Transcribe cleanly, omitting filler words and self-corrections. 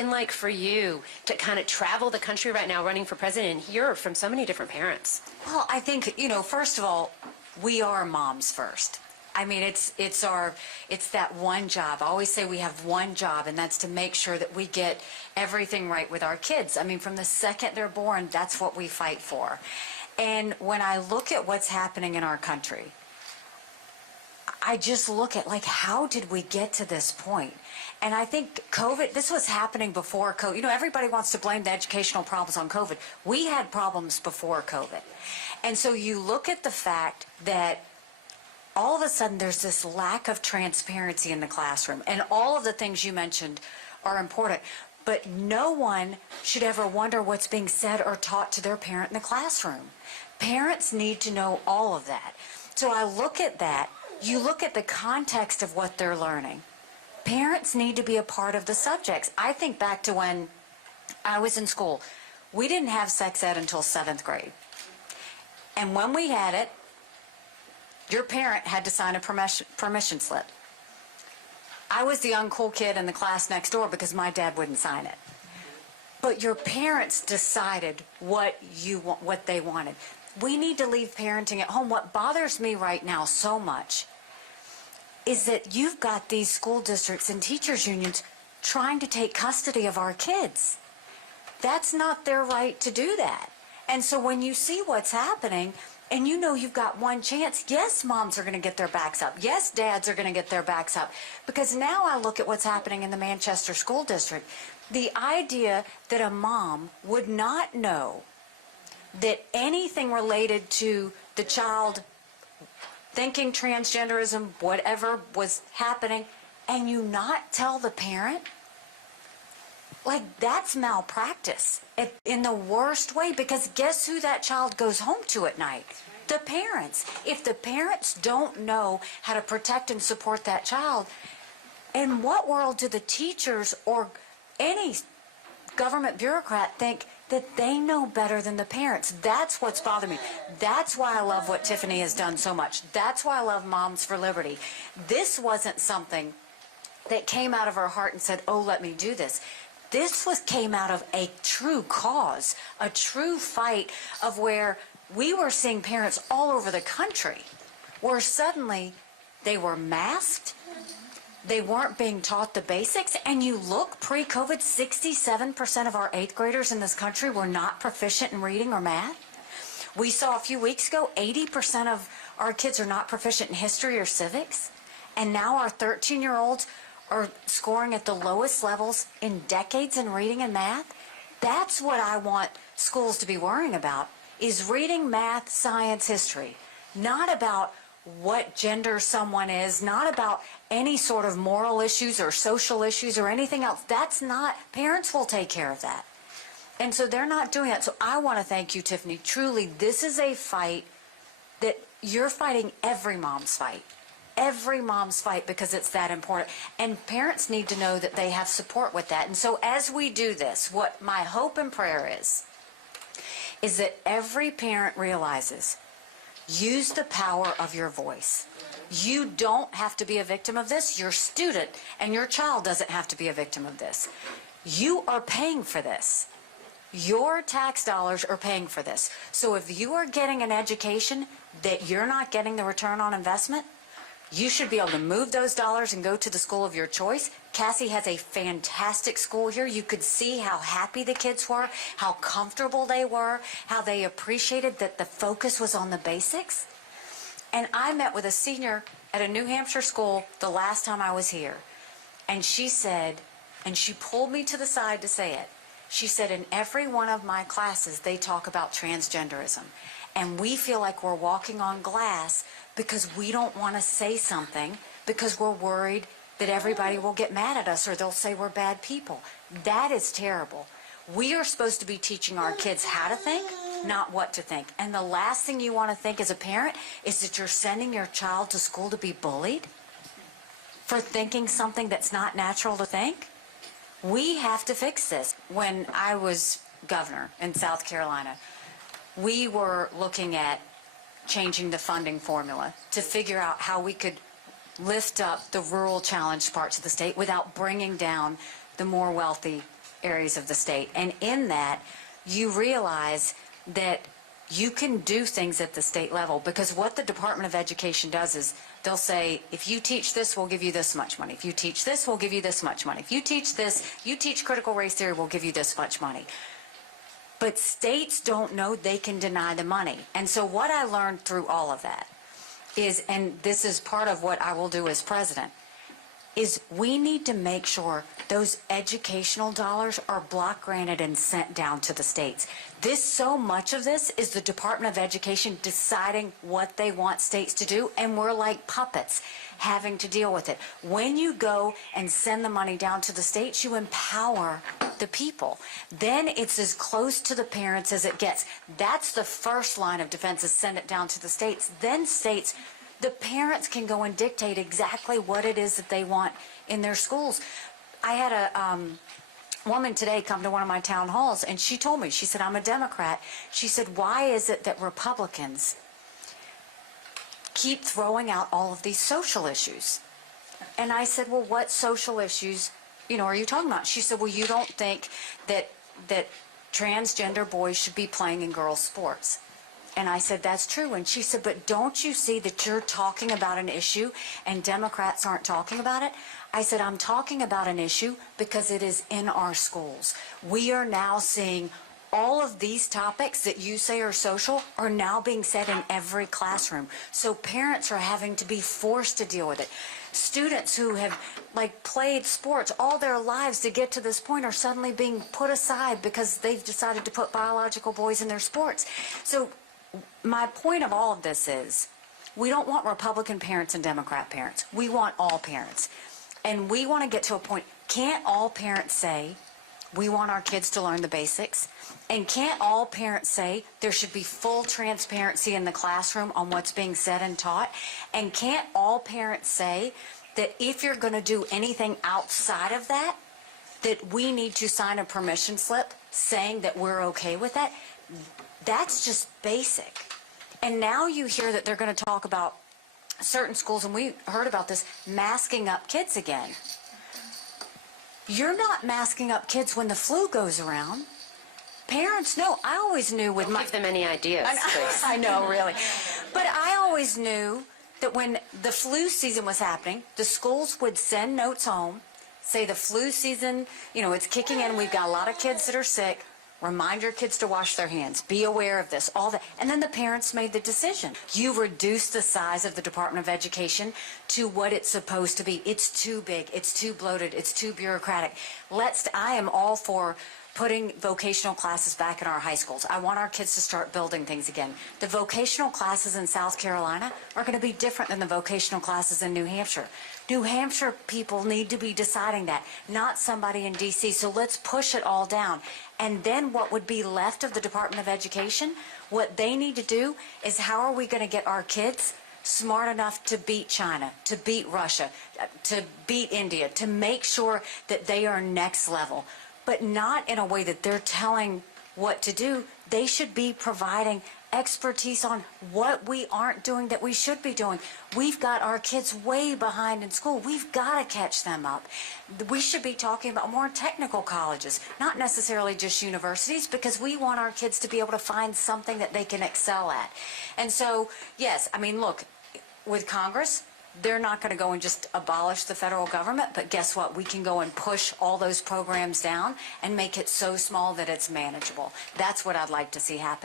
been like for you to kind of travel the country right now running for president and hear from so many different parents? Well, I think, first of all, we are moms first. I mean, it's that one job. I always say we have one job, and that's to make sure that we get everything right with our kids. I mean, from the second they're born, that's what we fight for. And when I look at what's happening in our country, I just look at, how did we get to this point? And I think COVID, this was happening before COVID. Everybody wants to blame the educational problems on COVID. We had problems before COVID. And so you look at the fact that all of a sudden there's this lack of transparency in the classroom. And all of the things you mentioned are important. But no one should ever wonder what's being said or taught to their parent in the classroom. Parents need to know all of that. So I look at that. You look at the context of what they're learning. Parents need to be a part of the subjects. I think back to when I was in school. We didn't have sex ed until 7th grade. And when we had it, your parent had to sign a permission slip. I was the uncool kid in the class next door because my dad wouldn't sign it. But your parents decided what they wanted. We need to leave parenting at home. What bothers me right now so much is that you've got these school districts and teachers unions trying to take custody of our kids. That's not their right to do that. And so when you see what's happening, and you've got one chance, yes, moms are going to get their backs up. Yes, dads are going to get their backs up. Because now I look at what's happening in the Manchester School District. The idea that a mom would not know that anything related to the child thinking transgenderism, whatever was happening, and you not tell the parent, that's malpractice in the worst way, because guess who that child goes home to at night? The parents. If the parents don't know how to protect and support that child, in what world do the teachers or any government bureaucrat think that they know better than the parents? That's what's bothering me. That's why I love what Tiffany has done so much. That's why I love Moms for Liberty. This wasn't something that came out of her heart and said, oh, let me do this. This came out of a true cause, a true fight of where we were seeing parents all over the country where suddenly they were masked, they weren't being taught the basics, and you look pre-COVID, 67% of our 8th graders in this country were not proficient in reading or math. We saw a few weeks ago, 80% of our kids are not proficient in history or civics, and now our 13-year-olds are scoring at the lowest levels in decades in reading and math. That's what I want schools to be worrying about, is reading, math, science, history. Not about what gender someone is, not about any sort of moral issues or social issues or anything else. That's not, parents will take care of that. And so they're not doing that. So I want to thank you, Tiffany. Truly, this is a fight that you're fighting every mom's fight. Every mom's fight, because it's that important. And parents need to know that they have support with that. And so as we do this, what my hope and prayer is that every parent realizes, use the power of your voice. You don't have to be a victim of this. Your student and your child doesn't have to be a victim of this. You are paying for this. Your tax dollars are paying for this. So if you are getting an education that you're not getting the return on investment, you should be able to move those dollars and go to the school of your choice. Cassie has a fantastic school here. You could see how happy the kids were, how comfortable they were, how they appreciated that the focus was on the basics. And I met with a senior at a New Hampshire school the last time I was here. And she said, and she pulled me to the side to say it, she said, in every one of my classes, they talk about transgenderism. And we feel like we're walking on glass because we don't want to say something because we're worried that everybody will get mad at us or they'll say we're bad people. That is terrible. We are supposed to be teaching our kids how to think, not what to think. And the last thing you want to think as a parent is that you're sending your child to school to be bullied for thinking something that's not natural to think. We have to fix this. When I was governor in South Carolina, we were looking at changing the funding formula to figure out how we could lift up the rural challenged parts of the state without bringing down the more wealthy areas of the state. And in that, you realize that you can do things at the state level, because what the Department of Education does is they'll say, if you teach this, we'll give you this much money. If you teach this, we'll give you this much money. If you teach this, you teach critical race theory, we'll give you this much money. But states don't know they can deny the money. And so what I learned through all of that is, and this is part of what I will do as president, is we need to make sure those educational dollars are block granted and sent down to the states. So much of this is the Department of Education deciding what they want states to do, and we're like puppets having to deal with it. When you go and send the money down to the states, you empower the people. Then it's as close to the parents as it gets. That's the first line of defense, is send it down to the states. Then states, the parents can go and dictate exactly what it is that they want in their schools. I had a woman today come to one of my town halls, and she told me, she said, I'm a Democrat. She said, why is it that Republicans keep throwing out all of these social issues? And I said, well, what social issues, are you talking about? She said, well, you don't think that transgender boys should be playing in girls' sports. And I said, that's true. And she said, but don't you see that you're talking about an issue and Democrats aren't talking about it? I said, I'm talking about an issue because it is in our schools. We are now seeing all of these topics that you say are social are now being said in every classroom. So parents are having to be forced to deal with it. Students who have played sports all their lives to get to this point are suddenly being put aside because they've decided to put biological boys in their sports. So my point of all of this is, we don't want Republican parents and Democrat parents. We want all parents. And we want to get to a point, can't all parents say, we want our kids to learn the basics? And can't all parents say there should be full transparency in the classroom on what's being said and taught? And can't all parents say that if you're going to do anything outside of that, that we need to sign a permission slip saying that we're okay with that? That's just basic. And now you hear that they're going to talk about certain schools, and we heard about this, masking up kids again. You're not masking up kids when the flu goes around. Parents know. I always knew with Don't give them any ideas, please. I know, really. But I always knew that when the flu season was happening, the schools would send notes home, say the flu season, it's kicking in, we've got a lot of kids that are sick. Remind your kids to wash their hands. Be aware of this, all that. And then the parents made the decision. You reduce the size of the Department of Education to what it's supposed to be. It's too big. It's too bloated. It's too bureaucratic. I am all for putting vocational classes back in our high schools. I want our kids to start building things again. The vocational classes in South Carolina are going to be different than the vocational classes in New Hampshire. New Hampshire people need to be deciding that, not somebody in D.C. So let's push it all down. And then what would be left of the Department of Education, what they need to do is, how are we going to get our kids smart enough to beat China, to beat Russia, to beat India, to make sure that they are next level, but not in a way that they're telling what to do. They should be providing expertise on what we aren't doing that we should be doing. We've got our kids way behind in school. We've got to catch them up. We should be talking about more technical colleges, not necessarily just universities, because we want our kids to be able to find something that they can excel at. And so, yes, look, with Congress, they're not going to go and just abolish the federal government, but guess what? We can go and push all those programs down and make it so small that it's manageable. That's what I'd like to see happen.